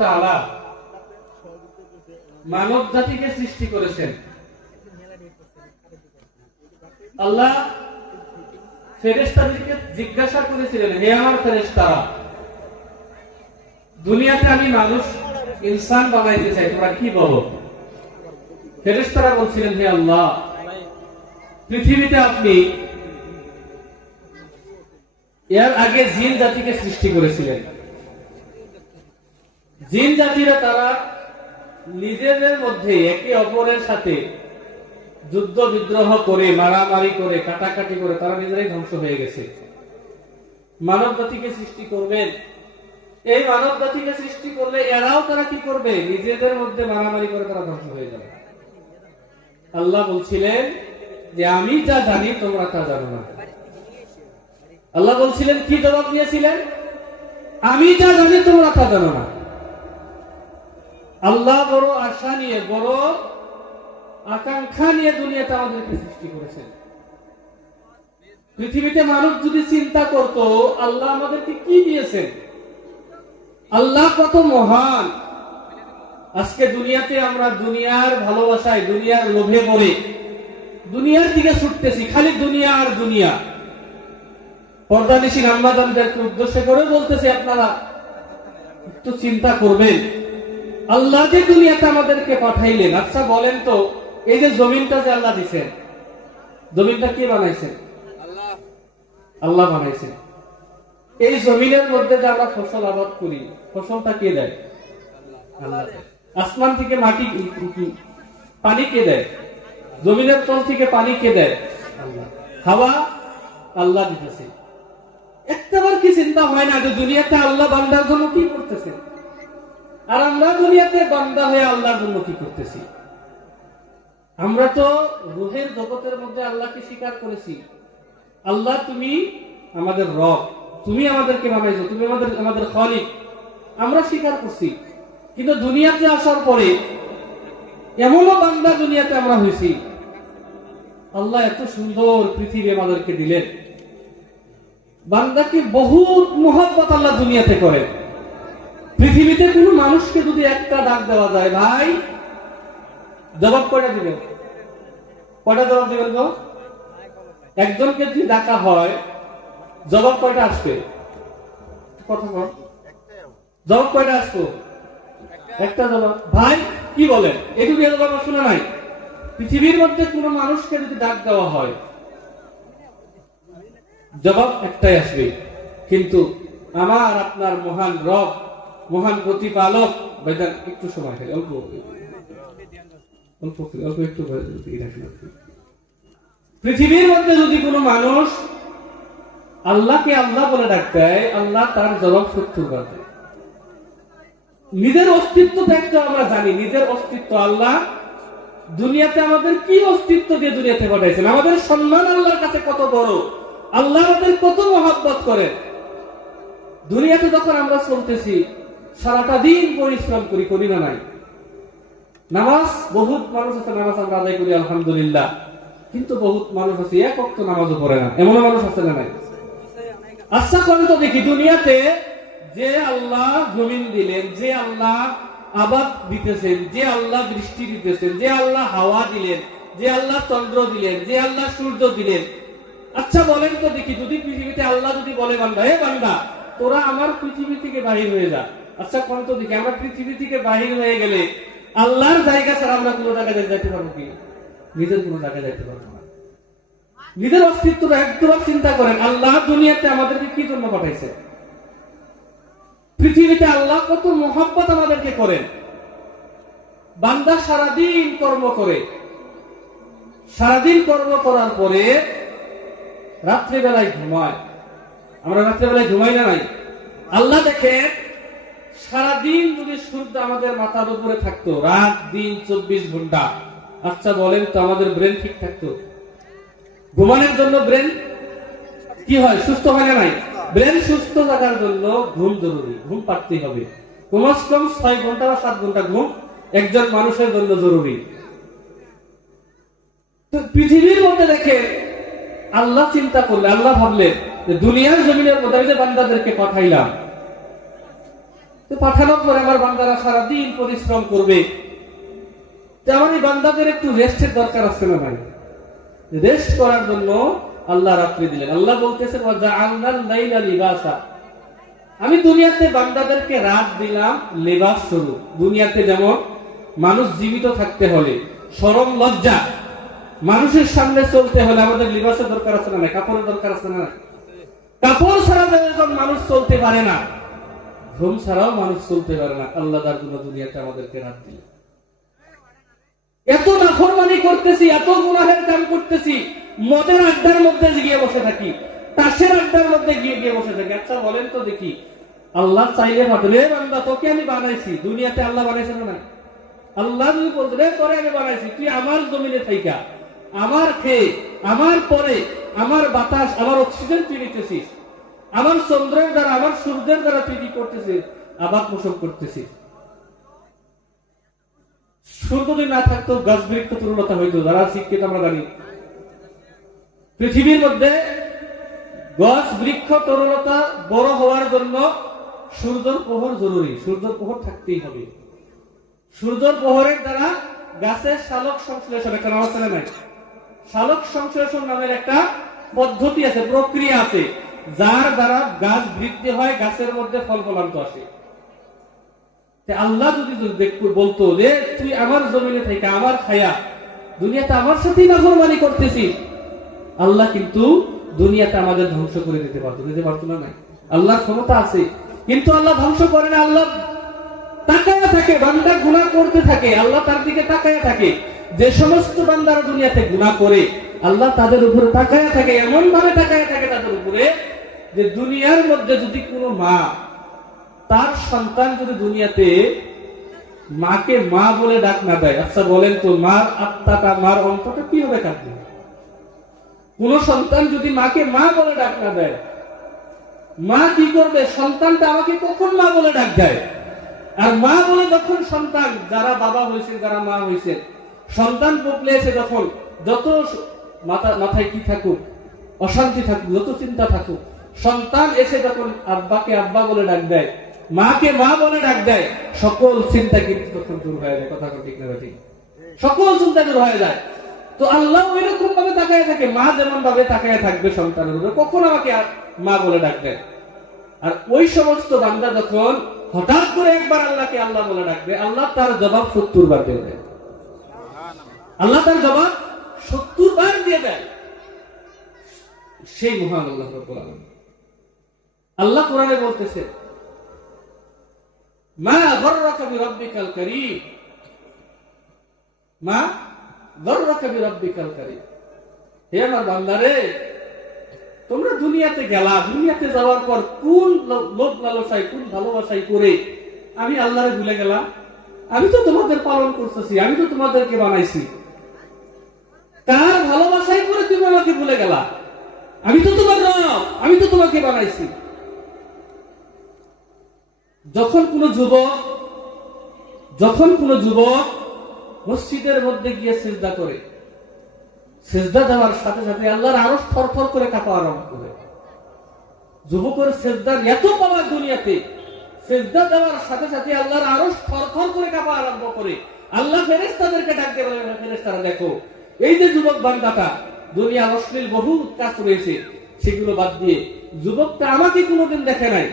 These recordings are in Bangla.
তাআলা মানব জাতিকে সৃষ্টি করেছেন। আল্লাহ ফেরেশতাদেরকে জিজ্ঞাসা করেছিলেন, হে আমার ফেরেশতারা, দুনিয়াতে আমি মানুষ ইনসান বানাইতে চাই, তোমরা কি বলো? ফেরেশতারা বলছিলেন, হে আল্লাহ, পৃথিবীতে আপনি এর আগে জিন জাতিকে সৃষ্টি করেছিলেন। জিন জাতিরা তারা নিজেদের মধ্যে একে অপরের সাথে যুদ্ধ বিদ্রোহ করে, মারামারি করে, কাটাকাটি করে তারা নিজেরাই ধ্বংস হয়ে গেছে। মানব জাতিকে সৃষ্টি করবেন, এই মানব জাতিকে সৃষ্টি করলে এরাও তারা কি করবে? নিজেদের মধ্যে মারামারি করে তারা ধ্বংস হয়ে যাবে। আল্লাহ বলছিলেন যে আমি যা জানি তোমরা তা জানো না। আল্লাহ বলছিলেন, কি জবাব দিয়েছিলেন? আমি যা জানি তোমরা তা জানো না। আল্লাহ বড় আশা নিয়ে, বড় আকাঙ্ক্ষা নিয়ে দুনিয়াতে আমাদেরকে সৃষ্টি করেছেন। পৃথিবীতে মানুষ যদি চিন্তা করত আল্লাহ আমাদেরকে কি দিয়েছেন, আল্লাহ কত মহান, আজকে দুনিয়াতে আমরা দুনিয়ার ভালোবাসায়, দুনিয়ার লোভে পড়ে দুনিয়ার দিকে ছুটতেছি, খালি দুনিয়া আর দুনিয়া। পর্দানিশীন আম্মাজানদেরকে উদ্দেশ্য করে বলতেছি, আপনারা একটু চিন্তা করবেন, আল্লাহ যে দুনিয়াতে আমাদেরকে পাঠাইলেন, আচ্ছা বলেন তো, এই যে জমিনটা যে আল্লাহ দিচ্ছেন, জমিনটা কে বানাইছেন? আল্লাহ বানাইছেন। এই জমিনের মধ্যে যে আমরা ফসল আবাদ করি, ফসলটা কে দেয়? আল্লাহ। আসমান থেকে মাটি, পানি কে দেয়? জমিনের তল থেকে পানি কে দেয়? আল্লাহ। হাওয়া আল্লাহ দিতেছে। একটাবার কি চিন্তা হয় না যে দুনিয়াতে আল্লাহ বান্দার জন্য কি করতেছে, আর আমরা দুনিয়াতে বান্দা হয়ে আল্লাহর জন্য কি করতেছি? আমরা তো রূহের জগতের মধ্যে আল্লাহকে স্বীকার করেছি, আল্লাহ তুমি আমাদের রব, তুমি আমাদেরকে বানাইছো, তুমি আমাদের খালিক, আমরা স্বীকার করছি। কিন্তু দুনিয়াতে আসার পরে এমনও বান্দা দুনিয়াতে আমরা হয়েছি, আল্লাহ এত সুন্দর পৃথিবী আমাদেরকে দিলেন, বান্দাকে বহুত মোহাব্বত আল্লাহ দুনিয়াতে করে। পৃথিবীতে কোন মানুষকে যদি একটা ডাক দেওয়া যায়, ভাই, জবাব কয়টা দিবেন? কয়টা জবাব দিবেন গো? একজনকে যদি ডাকা হয়, জবাব কয়টা আসবে? কথা বল, জবাব কয়টা আসবে? একটা জবাব। ভাই কি বলেন? এটুকু জবাব শোনা নাই। পৃথিবীর মধ্যে কোন মানুষকে যদি ডাক দেওয়া হয়, জবাব একটাই আসবে। কিন্তু আমার আপনার মহান রব, মহান প্রতিপালক, ভাইজান একটু সময় খালি, অল্প অল্প একটু। পৃথিবীর মধ্যে যদি কোনো মানুষ আল্লাহকে আল্লাহ বলে ডাক দেয়, আল্লাহ তার জবাব 70 বার দেয়। নিজের অস্তিত্ব দেখতে আমরা জানি, নিজের অস্তিত্ব আল্লাহ দুনিয়াতে আমাদের কি অস্তিত্ব দিয়ে দুনিয়াতে পাঠাইছেন, আমাদের সম্মান আল্লাহর কাছে কত বড়, আল্লাহ আমাদের কত মহব্বত করেন। দুনিয়াতে যখন আমরা চলতেছি, সারাটা দিন পরিশ্রম করি না নাই? নামাজ বহুত মানুষ আছে, নামাজ আমরা আদায় করি আলহামদুলিল্লাহ, কিন্তু বহুত মানুষ আছে এক ওয়াক্ত নামাজও পড়ে না, এমন মানুষ আছে না নাই? আচ্ছা করেন তো দেখি, দুনিয়াতে যে আল্লাহ জমিন দিলেন, যে আল্লাহ আবাদ দিতেছেন, যে আল্লাহ বৃষ্টি দিতেছেন, যে আল্লাহ হাওয়া দিলেন, যে আল্লাহ চন্দ্র দিলেন, যে আল্লাহ সূর্য দিলেন, আচ্ছা বলেন তো দেখি, যদি পৃথিবীতে আল্লাহ যদি বলে, বান্দা, হে বান্দা, তোরা আমার পৃথিবী থেকে বাহির হয়ে যা, আচ্ছা কোন তো দেখি, আমরা পৃথিবী থেকে বাহির হয়ে গেলে আল্লাহর জায়গা ছাড়া আমরা কোনো জায়গায় যাইতে পারবো কি? নিজের কোনো জায়গায় যাইতে পারবো না। নিজের অস্তিত্বটা একবার চিন্তা করেন, আল্লাহ দুনিয়াতে আমাদেরকে কি জন্য পাঠাইছে? পৃথিবীতে আল্লাহ কত মহব্বত আমাদেরকে করেন। বান্দা সারাদিন কর্ম করে, সারাদিন কর্ম করার পরে রাত্রিবেলায় ঘুমায়। আমরা রাত্রিবেলায় ঘুমাই না নাই? আল্লাহ দেখেন, সারাদিন যদি সূর্য আমাদের মাথার উপরে থাকতো, রাত দিন 24 ঘন্টা, আচ্ছা বলেন তো আমাদের ব্রেন ঠিক থাকতো? ঘুমানোর জন্য ব্রেন কি হয়? সুস্থ হয় না নাই? ব্রেন সুস্থ থাকার জন্য ঘুম জরুরি, ঘুম পাড়তেই হবে। কমস কম 6 ঘন্টা বা 7 ঘন্টা ঘুম একজন মানুষের জন্য জরুরি। তো পৃথিবীর মধ্যে দেখে আল্লাহ চিন্তা করলে, আল্লাহ ভাবলেন যে দুনিয়ার জমিনের মধ্যে আমি যে বান্দাদেরকে পাঠাইলাম, তো তো পাঠানোর পরে আমার বান্দারা সারাদিন পরিশ্রম করবে, আমার এই বান্দাদের একটু রেস্টের দরকার আছে না ভাই? রেস্ট করার জন্য আল্লাহ রাত্রি দিলেন। আল্লাহ বলতেছেন আমি দুনিয়াতে বান্দাদেরকে রাত দিলাম লেবাস স্বরূপ। দুনিয়াতে যেমন মানুষ জীবিত থাকতে হলে শরম লজ্জা, মানুষের সামনে চলতে হলে আমাদের লিবাসের দরকার আছে না, কাপড়ের দরকার আছে না? কাপড় ছাড়া যখন মানুষ চলতে পারে না, ঘুম ছাড়াও মানুষ চলতে পারে না, আল্লাহ তার জন্য দুনিয়াতে আমাদেরকে রাত দিলেন। এত নাফরমানি করতেছি, এত গুনাহের কাম করতেছি, মদের আড্ডার মধ্যে গিয়ে বসে থাকি, তাসের আড্ডার মধ্যে গিয়ে বসে থাকি। আচ্ছা বলেন তো দেখি, আল্লাহ চাইলে পাঠাবে বান্দা তোকে আমি বানাইছি, দুনিয়াতে আল্লাহ বানাইছে না? আল্লাহ যদি বলতে রে তোরে আমি বানাইছি, তুই আমার জমিনে থাইকা আমার খেয়ে আমার পরে আমার বাতাস আমার অক্সিজেন তুই নিতেছিস, আমার চন্দ্রের দ্বারা আমার সূর্যের দ্বারা তুই কি করতেছিস? আবাদ পোষণ করতেছিস। সূর্য যদি না থাকতো গাছ বৃক্ষ তরুলতা হইতো, যারা শিক্ষিত আমরা জানি পৃথিবীর মধ্যে গাছ বৃক্ষ তরুলতা বড় হওয়ার জন্য সূর্যের প্রহর জরুরি, সূর্যের প্রহর থাকতেই হবে। সূর্যের প্রহরের দ্বারা গাছের শালক সংশ্লেষণ একটা নাম নাই, শালক সংশ্লেষণ নামের একটা পদ্ধতি আছে, প্রক্রিয়া আছে, যার দ্বারা গাছ বৃদ্ধি হয়, গাছের মধ্যে ফল ফলান্ত আসে। আল্লাহ যদি বলতো যে তুই আমার জমিনে থেকে আমার খায়া দুনিয়াতে আমার সাথেই নাফরমানি করতেছিস, আল্লাহ কিন্তু দুনিয়াতে আমাদের ধ্বংস করে দিতে পারতো না? আল্লাহর ক্ষমতা আছে, কিন্তু আল্লাহ ধ্বংস করে না। আল্লাহ তাকায়া থাকে, বান্দা গুনাহ করতে থাকে, আল্লাহ তার দিকে তাকায়া থাকে। যে সমস্ত বান্দারা দুনিয়াতে গুনাহ করে আল্লাহ তাদের উপরে তাকায়া থাকে, এমন ভাবে তাকায়া থাকে তাদের উপরে যে দুনিয়ার মধ্যে যদি কোনো মা তার সন্তান যদি দুনিয়াতে মাকে মা বলে ডাক না দেয়, আচ্ছা বলেন তো মার আত্মাটা মার অন্তরটা কি হবে কাঁদবে? কোন সন্তান যদি মাকে মা বলে ডাক না দেয়, মা কি করবে? সন্তানটা আমাকে কখন মা বলে ডাক দেয়? আর মা বলে যখন সন্তান, যারা বাবা হয়েছে যারা মা হয়েছে, সন্তান পকলে এসে যখন যত মাথায় কি থাকুক, অশান্তি থাকুক, যত চিন্তা থাকুক, সন্তান এসে যখন আব্বাকে আব্বা বলে ডাক দেয়, মাকে মা বলে ডাক দেয়, সকল চিন্তা কিন্তু তখন দূর হয়ে যায়। কথা ঠিক না ঠিক? সকল চিন্তা দূর হয়ে যায়। তো আল্লাহ ওইরকম ভাবে তাকায় থাকে, মা যেমন ভাবে তাকায় থাকবে সন্তানের উপরে, কখন আমাকে মা বলে ডাক দেয়। আর ওই সমস্ত বান্দা যখন হঠাৎ করে একবার আল্লাহকে আল্লাহ বলে ডাকবে, আল্লাহ তার জবাব 70 বার দিয়ে দেয়। আল্লাহ তার জবাব 70 বার দিয়ে দেয়। সেই মহান আল্লাহ রাব্বুল আলামিন। আল্লাহ কোরআনে বলতেছে, মা গররাকা বিরাব্বিকাল কারীম, মা গররাকা বিরাব্বিকাল কারীম। হে আমার বান্দারে, তোমরা দুনিয়াতে গেলা, দুনিয়াতে যাওয়ার পর কোন লোভ লালসায়, কোন ভালোবাসায় করে আমি আল্লাহরে ভুলে গেলাম? আমি তো তোমাদের পালন করতেছি, আমি তো তোমাদেরকে বানাইছি, কার ভালোবাসায় করে তুমি আমাকে ভুলে গেলা? আমি তো তোমার রব, আমি তো তোমাকে বানাইছি। যখন কোন যুবক মসজিদের মধ্যে গিয়ে সিজদা করে, সিজদা দেওয়ার সাথে সাথে আল্লাহর আরশ থরথর করে কাঁপা আরম্ভ করে। যুবকের সিজদার এত পাওয়ার দুনিয়াতে, সিজদা দেওয়ার সাথে সাথে আল্লাহর আরশ থরথর করে কাঁপা আরম্ভ করে। আল্লাহ ফেরেশতাদেরকে ডাকতে বলে, ফেরেশতারা দেখো, এই যে যুবক বান্দাটা দুনিয়ার অশ্লীল বহু কাজ রয়েছে, সেগুলো বাদ দিয়ে যুবকটা আমাকে কোনোদিন দেখে নাই,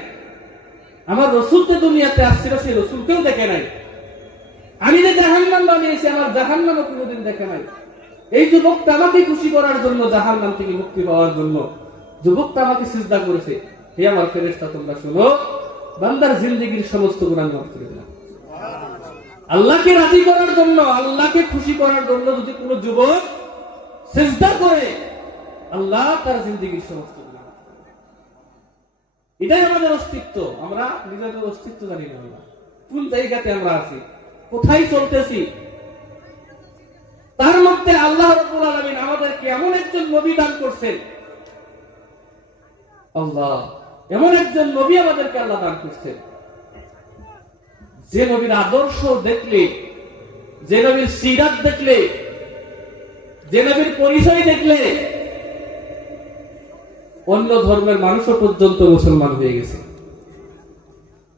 আমার রসুলকে দুনিয়াতে আসছিল, সেই রসুলকেও দেখে নাই, আমি যে জাহান্নাম বানিয়েছি আমার জাহান্নামও কোনোদিন দেখে নাই। এই যুবকটা আমাকে খুশি করার জন্য, জাহান্নাম থেকে মুক্তি পাওয়ার জন্য যুবকটা আমাকে সিজদা করেছে। হে আমার ফেরেশতা, তোমরা শোনো, বান্দার জিন্দেগীর সমস্ত গুনাহ মাফ করে দিলাম। আল্লাহকে রাজি করার জন্য, আল্লাহকে খুশি করার জন্য যদি কোনো যুবক সিজদা করে, আল্লাহ তার জিন্দেগীর সমস্ত গুনাহ। এটাই আমাদের অস্তিত্ব। আমরা নিজেদের অস্তিত্ব জানি না, আমরা কোন জায়গাতে আমরা আছি, কোথায় চলতেছি। তার মধ্যে আল্লাহ রাব্বুল আলামিন আমাদেরকে এমন একজন নবী দান করছেন, আল্লাহ এমন একজন নবী আমাদেরকে আল্লাহ দান করছেন, যে নবীর আদর্শ দেখলে, যে নবীর সিরাত দেখলে, যে নবীর পরিচয় দেখলে অন্য ধর্মের মানুষও পর্যন্ত মুসলমান হয়ে গেছে।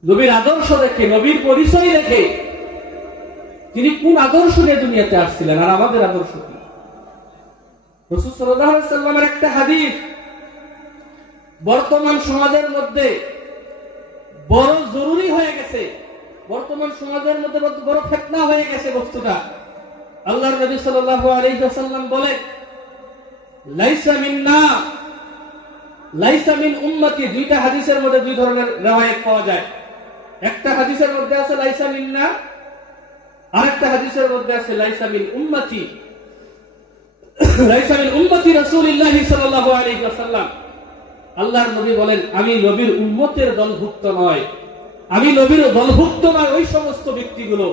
নবীর আদর্শ দেখে, নবীর পরিচয় দেখে তিনি কোন আদর্শ নিয়ে দুনিয়াতে আসছিলেন আর আমাদের আদর্শ কি। রাসূল সাল্লাল্লাহু আলাইহি ওয়াসাল্লামের একটা হাদিস বর্তমান সমাজের মধ্যে বড় জরুরি হয়ে গেছে, বর্তমান সমাজের মধ্যে বড় ফিতনা হয়ে গেছে বস্তুটা। আল্লাহর নবী সাল্লাল্লাহু আলাইহি ওয়াসাল্লাম বলেন, লাইসা মিন্না লাইসা মিন উম্মতি। দুইটা হাদিসের মধ্যে দুই ধরনের riwayat পাওয়া যায়। একটা হাদিসের মধ্যে আছে লাইসা মিন্না, আরেকটা হাদিসের মধ্যে আছে লাইসা মিন উম্মতি। লাইসা মিন উম্মতি রাসূলুল্লাহ সাল্লাল্লাহু আলাইহি ওয়াসাল্লাম। আল্লাহর নবী বলেন, আমি নবীর উম্মতের দলভুক্ত নয়, আমি নবীর দলভুক্ত নয় ওই সমস্ত ব্যক্তিগুলো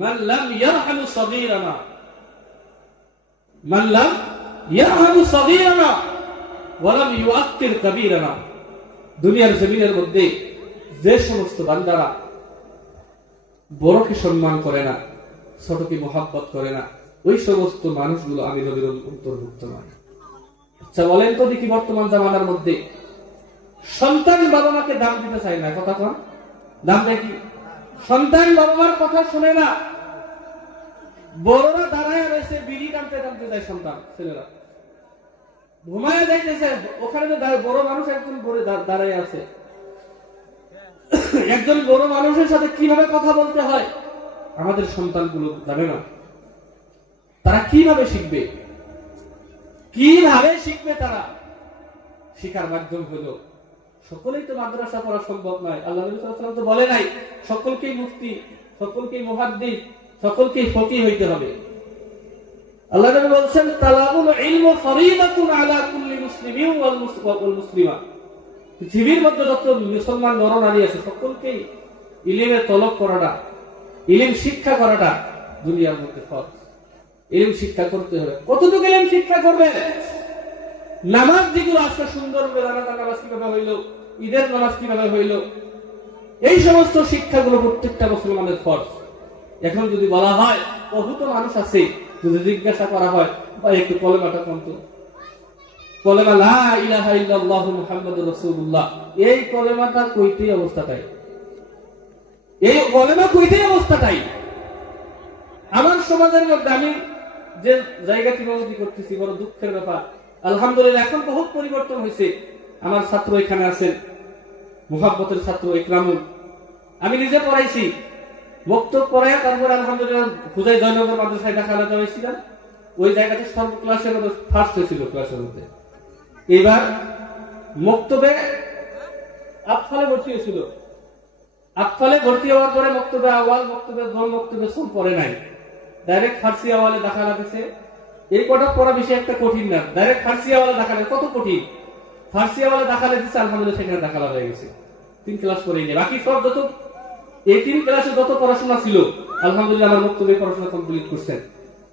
মান লাম ইয়ারহামু সাগীরানা, মান লাম ইয়ারহামু সাগীরানা ওয়া লাম ইউআক্কির কাবীরানা। দুনিয়ার জমিনের মধ্যে যে সমস্ত বান্দারা বড়কে সম্মান করে না, ছোটকে মহব্বত করে না, ওই সমস্ত মানুষগুলো আমি নবীর অন্তর্ভুক্ত নয়। আচ্ছা বলেন তো দেখি, বর্তমান জামানার মধ্যে সন্তান বাবা মাকে দাম দিতে চায় না, কথা কন, দাম দেয় কি? সন্তান বাবা মার কথা শুনে না, বড়রা দাঁড়ায় রয়েছে বিড়ি টানতে টানতে যায়, সন্তান ছেলেরা ঘুমায় যাইতেছে, ওখানে তো বড় মানুষ একজন দাঁড়ায় আছে। একজন বড় মানুষের সাথে কিভাবে কথা বলতে হয় আমাদের সন্তানগুলো জানে না। তারা কিভাবে শিখবে, কিভাবে শিখবে? তারা শিখার মাধ্যম হলো, সকলেই তো মাদ্রাসা পড়া সম্ভব নয়। আল্লাহ নবী সাল্লাল্লাহু আলাইহি ওয়াসাল্লাম তো বলে নাই সকলকেই মুফতি, সকলকেই মুহাদ্দিস, সকলকেই ফকিহ হইতে হবে। আল্লাহ নবী বলেন, তালাবুল ইলমু ফরিদাতুন আলা কুল্লি মুসলিমিন ওয়াল মুসলিমা। পৃথিবীর মধ্যে যত মুসলমান নরনারী আছে সকলকেই ইলমের তলব করাটা, ইলম শিক্ষা করাটা দুনিয়ার মধ্যে ফরজ। ইলম শিক্ষা করতে হবে। কতটুকু ইলম শিক্ষা করবে? নামাজ যেগুলো আজকে সুন্দর জানাজার নামাজ কিভাবে হইল, ঈদের নামাজ কিভাবে হইল, এই সমস্ত শিক্ষাগুলো প্রত্যেকটা মুসলমানের ফরজ। এখন যদি বলা হয়, বহুত মানুষ আছে, যদি জিজ্ঞাসা করা হয় বা একটু কলেমাটা কম তো, কলেমা লা ইলাহা ইল্লাল্লাহু মুহাম্মাদুর রাসূলুল্লাহ, এই কলেমাটা কইতেই অবস্থাটাই, এই কলেমা কইতেই অবস্থাটাই। আমার সমাজের মধ্যে আমি যে জায়গা থেকে ইমামতি করতেছি, বড় দুঃখের ব্যাপার। আলহামদুলিল্লাহ এখন বহুত পরিবর্তন হয়েছে। আমার ছাত্র এখানে আছেন, মুহাব্বতের ছাত্র ইকরামুল, আমি নিজে পড়াইছি, বক্তব্য পড়ায় তারপরে আলহামদুলিল্লাহ খুঁজাই জয়নগর মাদ্রাসায় ঢাকা আলাদা হয়েছিলাম। ওই জায়গাতে সর্ব ক্লাসের মধ্যে ফার্স্ট হয়েছিল ক্লাসের মধ্যে। এবার মক্তবে আফালে ভর্তি হয়েছিল, আফালে ভর্তি হওয়ার পরে মক্তবে আওয়াল, মক্তবে দোল, মক্তবে সুল পড়ে নাই, ডাইরেক্ট ফার্সি আওয়ালে দেখা লাগছে। এই কটা পড়া বেশি একটা কঠিন না, ডাইরেক্ট ফার্সি আওয়ালে দেখা লাগে কত কঠিন। ফার্সি আওয়ালে দেখা লাগছে, আলহামদুলিল্লাহ সেখানে দেখা হয়ে গেছে। 3 ক্লাস পড়ে গিয়ে বাকি সব যত এই 3 ক্লাসে যত পড়াশোনা ছিল আলহামদুলিল্লাহ আমার মক্তবে পড়াশোনা কমপ্লিট করছেন।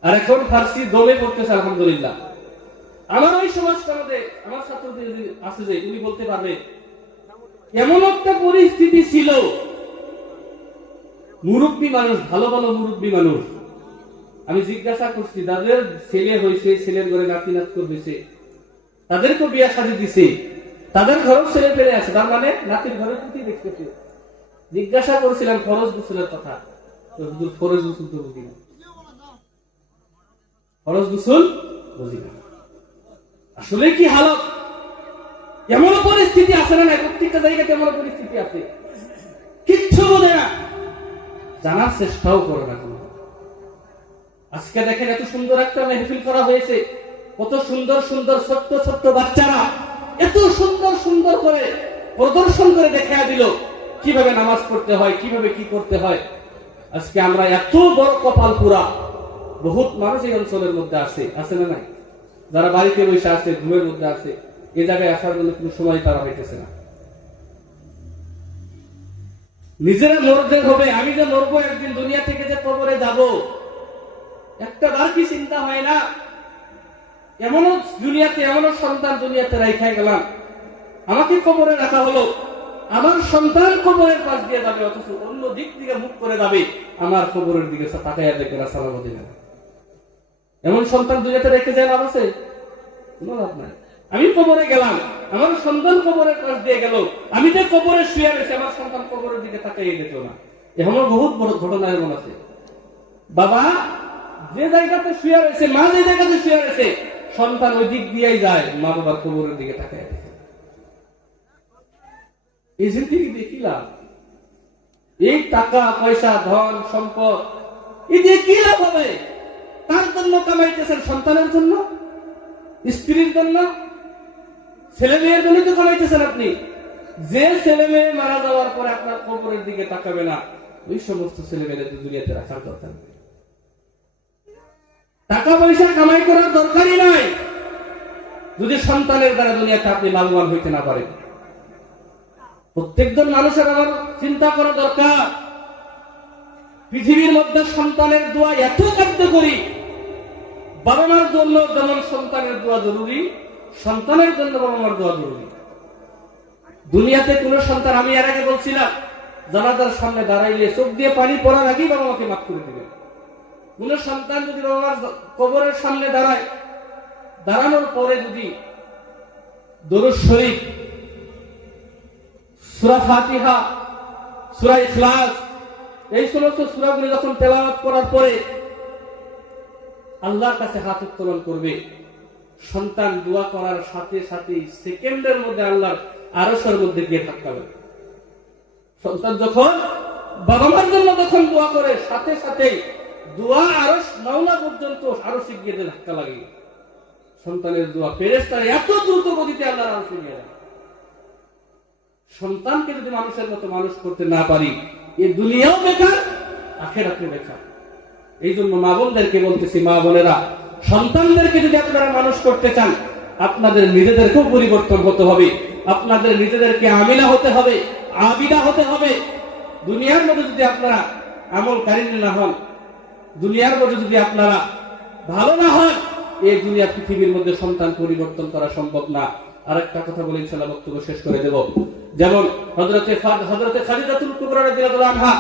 আর এখন ফার্সি দোলে পড়তেছে আলহামদুলিল্লাহ। আমার ওই সমাজটার মধ্যে আমার ছাত্রদের আছে যে উনি বলতে পারবে, এমন একটা পরিস্থিতি ছিল, মুরব্বী মানুষ, ভালো ভালো মুরব্বী মানুষ, আমি জিজ্ঞাসা করছি যাদের ছেলে হয়েছে, ছেলের ঘরে নাতি নাতক হয়েছে, তাদেরকে বিয়া শাদী দিছে, তাদের ঘরেও ছেলে ফেলে আছে, তার মানে নাতির ঘরে প্রতি দেখতেছে। জিজ্ঞাসা করছিলাম ফরজ গোসলের কথা, ফরজ গোসল তো বুঝি না, ফরজ গোসল বুঝি না। আসলে কি হালত, এমন পরিস্থিতি আছে না? প্রত্যেকটা জায়গাতে এমন পরিস্থিতি আছে, কিচ্ছু বোঝে না, জানার চেষ্টাও করে না। আজকে দেখেন এত সুন্দর একটা মেহফিল করা হয়েছে, কত সুন্দর সুন্দর ছোট্ট ছোট্ট বাচ্চারা এত সুন্দর সুন্দর করে প্রদর্শন করে দেখা দিল কিভাবে নামাজ পড়তে হয়, কিভাবে কি করতে হয়। আজকে আমরা এত বড় কপাল পুরা, বহুত মানুষ এই অঞ্চলের মধ্যে আছে না নাই, যারা বাড়িতে বসে আছে, ঘুমের মধ্যে আছে, এ জায়গায় আসার জন্য কোনো সময় তারা হইতেছে না। নিজেরা মরতে হবে, আমি যে মরবো একদিন, দুনিয়া থেকে যে কবরে যাব, একটা বার কি চিন্তা হয় না? এমনও দুনিয়াতে এমনও সন্তান দুনিয়াতে রাইখা গেলাম, আমাকে কবরে রাখা হলো, আমার সন্তান কবরের পাশ দিয়ে যাবে, অথচ অন্য দিক থেকে মুখ করে যাবে, আমার কবরের দিকে তাকাইয়া দেখবে না, সালাম দিবে না। এমন সন্তান দুনিয়াতে রেখে যায়, লাভ আছে? কোনো লাভ নাই। আমি কবরে গেলাম, আমার সন্তান কবরের পাশ দিয়ে গেল, আমি যে কবরে শুয়ে রয়েছি, আমার সন্তান কবরের দিকে তাকাইয়ে যেত না। এমন বহুত বড় ঘটনা এমন আছে। বাবা যে জায়গাতে শুয়ে রয়েছে, মা যে জায়গাতে শুয়ে রয়েছে, সন্তান ওই দিক দিয়েই যায়, মা বাবার কবরের দিকে তাকায়। এই জিনিস দেখিলাম, এই টাকা পয়সা ধন সম্পদ এই দিয়ে কি লাভ হবে? তার জন্য কামাইতেছেন, সন্তানের জন্য, স্ত্রীর জন্য, ছেলে মেয়ের জন্য তো কামাইতেছেন আপনি। যে ছেলে মেয়ে মারা যাওয়ার পরে আপনার কবরের দিকে তাকাবে না, ওই সমস্ত ছেলে মেয়েদের দুনিয়াতে রাখার দরকার নেই। টাকা পয়সা কামাই করার দরকারই নাই যদি সন্তানের দ্বারা দুনিয়াতে আপনি লাভবান হইতে না পারেন। প্রত্যেকজন মানুষের আমার চিন্তা করা দরকার, পৃথিবীর মধ্যে সন্তানের দোয়া এত কার্যকরী। বাবা মার জন্য যেমন সন্তানের দোয়া জরুরি, সন্তানের জন্য বাবা মার দোয়া জরুরি। দুনিয়াতে কোন সন্তান, আমি এর আগে বলছিলাম, জানাজার সামনে দাঁড়াইলে চোখ দিয়ে পানি পড়ার আগেই বাবা মাকে মাফ করে দিবেন। কোন সন্তান যদি বাবা মার কবরের সামনে দাঁড়ায়, দাঁড়ানোর পরে যদি দরুদ শরীফ, সূরা ফাতিহা, সূরা ইখলাস, এই সমস্ত সূরাগুলো যখন তেলাওয়াত করার পরে আল্লাহর কাছে হাত উত্তোলন করবে, সন্তান দোয়া করার সাথে সাথে সেকেন্ডের মধ্যে আল্লাহর আরশের মধ্যে গিয়ে থাকবে। সন্তান যখন বাবা মার জন্য যখন দোয়া করে, সাথে সাথে দোয়া আরশ মাওলা পর্যন্ত আরশে গিয়ে ধাক্কা লাগে। সন্তানের দোয়া ফেরেশতারা এত দ্রুত গতিতে আল্লাহর আরশে গিয়ে যায়। সন্তানকে যদি মানুষের মতো মানুষ করতে না পারি, এই দুনিয়াও বেকার, আখিরাতেও বেকার। এই জন্য মা বোনদেরকে বলতেছি, মা বোনেরা, সন্তানদেরকে যদি আপনারা মানুষ করতে চান, আপনাদের নিজেদেরকেও পরিবর্তন হতে হবে, আপনাদের নিজেদেরকে আমিলা হতে হবে, আবিদা হতে হবে। দুনিয়ার মধ্যে যদি আপনারা আমলকারী না হন, দুনিয়ার মধ্যে যদি আপনারা ভালো না হন, এই দুনিয়া পৃথিবীর মধ্যে সন্তান পরিবর্তন করা সম্ভব না। আরেকটা কথা বলে ইনশাআল্লাহ বক্তব্য শেষ করে দেব। যেমন হযরতে খাদিজাতুল কুবরা রাদিয়াল্লাহু আনহা,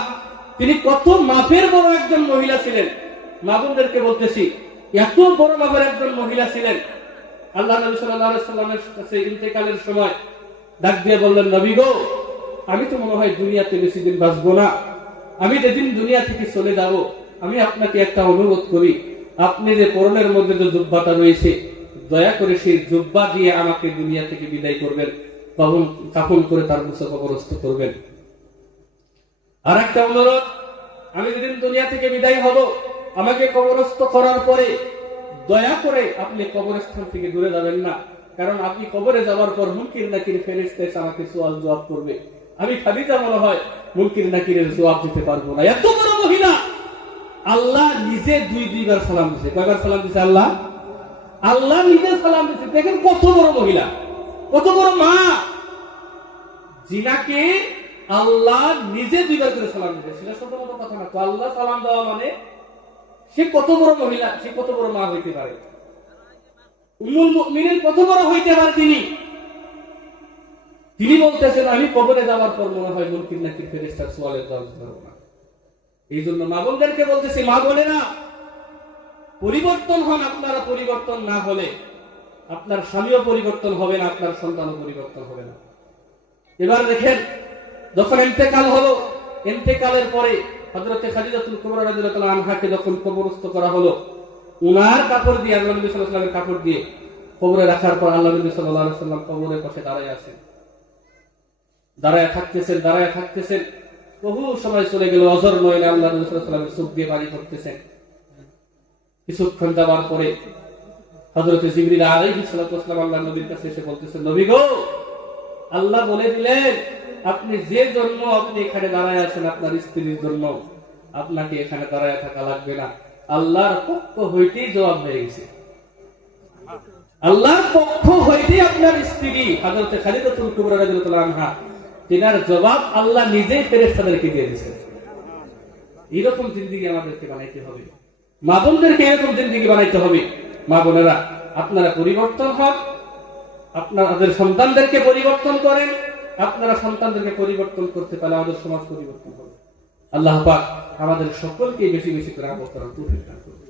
তিনি কত মাপের বড় একজন মহিলা ছিলেন। মা বোনদেরকে বলতেছি, এত বড় মাপের একজন মহিলা ছিলেন। আল্লাহ নবী সাল্লাল্লাহু আলাইহি ওয়াসাল্লামের কাছে ইন্তেকালের সময় ডাক দিয়ে বললেন, নবী গো, আমি তো মনে হয় দুনিয়াতে বেশি দিন বাঁচবো না, আমি যেদিন দুনিয়া থেকে চলে যাব, আমি আপনাকে একটা অনুরোধ করি, আপনি যে পরনের মধ্যে যে জুব্বাটা রয়েছে, দয়া করে সেই জুব্বা দিয়ে আমাকে দুনিয়া থেকে বিদায় করবেন, কাফন করে তার মুছে কবরস্থ করবেন। আর একটা অনুরোধ, আমি যেদিন দুনিয়া থেকে বিদায় হব, আমাকে কবরস্থ করার পরে দয়া করে আপনি কবরস্থান থেকে দূরে যাবেন না, কারণ আপনি কবরে যাওয়ার পর মুনকির নাকির ফেরেশতা এসে আমাকে সওয়াল জবাব করবে। আমি খাদিজা মনে হয় মুনকির নাকিরের জবাব দিতে পারবো না। এত বড় মহিলা, আল্লাহ নিজে দুইবার সালাম দিছে। কয়বার সালাম দিছে? আল্লাহ নিজে সালাম দিছে। দেখেন কত বড় মহিলা, কত বড় মা, জিনাকে আল্লাহ নিজে দুইবার করে সালাম দিছে। সেটা শত মতো কথা না তো, আল্লাহ সালাম দেওয়া মানে সে কত বড় মহিলা, সে কত বড় মা হইতে পারে, উম্মুল মুমিনিন কত বড় হইতে পারে তিনি বলতেছেন, আমি কবরে যাওয়ার পর মনে হয় মুনকির নাকির ফেরেশতার সওয়ালের জবাব দিতে পারবো না। এই জন্য মা বোনদেরকে বলতেছি, মা বোনেরা, পরিবর্তন হন। আপনারা পরিবর্তন না হলে আপনার স্বামীও পরিবর্তন হবে না, আপনার সন্তানও পরিবর্তন হবে না। এবার দেখেন, যখন ইন্তেকাল হলো, ইন্তেকালের পরে হযরতে খাদিজাতুল কুবরা রাদিয়াল্লাহু আনহাকে যখন কবরস্থ করা হলো, উনার কাপড় দিয়ে, আল্লাহ নবী সাল্লাল্লাহু আলাইহি ওয়াসাল্লামের কাপড় দিয়ে কবরে রাখার পর আল্লাহ নবী সাল্লাল্লাহু আলাইহি ওয়াসাল্লাম কবরের পাশে দাঁড়ায় আছেন, দাঁড়ায় থাকতেছেন। বহু সময় চলে গেল, অজর নয়নে আল্লাহ নবী সাল্লাল্লাহু আলাইহি ওয়াসাল্লামের চোখ দিয়ে পানি পড়তেছেন। কিছুক্ষণ যাবার পরে হযরতে জিবরিল আলাইহিস সালাতু ওয়াসসালাম আল্লাহ নবীর কাছে এসে বলতেছেন, নবী গো, আল্লাহ বলে দিলেন, আপনি যে জন্য আপনি এখানে দাঁড়ায় আছেন, আপনার স্ত্রীর জন্য, আপনাকে এখানে দাঁড়ায় থাকা লাগবে না। আল্লাহর পক্ষ হইতেই জবাব হয়ে গেছে। আল্লাহর পক্ষ হইতেই আপনার স্ত্রী হযরতে খাদিজাতুল কুবরা রাদিয়াল্লাহু আনহা, তিনার জবাব আল্লাহ নিজেই ফেরেশতাদেরকে দিয়ে দিয়েছেন। এরকম জিন্দেগি আমাদেরকে বানাইতে হবে, মা বোনদেরকে এরকম জিন্দেগি বানাইতে হবে। মা বোনেরা, আপনারা পরিবর্তন হন, আপনাদের সন্তানদেরকে পরিবর্তন করেন। আপনারা সন্তানদেরকে পরিবর্তন করতে পারলে আমাদের সমাজ পরিবর্তন হবে। আল্লাহ পাক আমাদের সকলকে বেশি বেশি করে আমল করার তৌফিক দান করুন।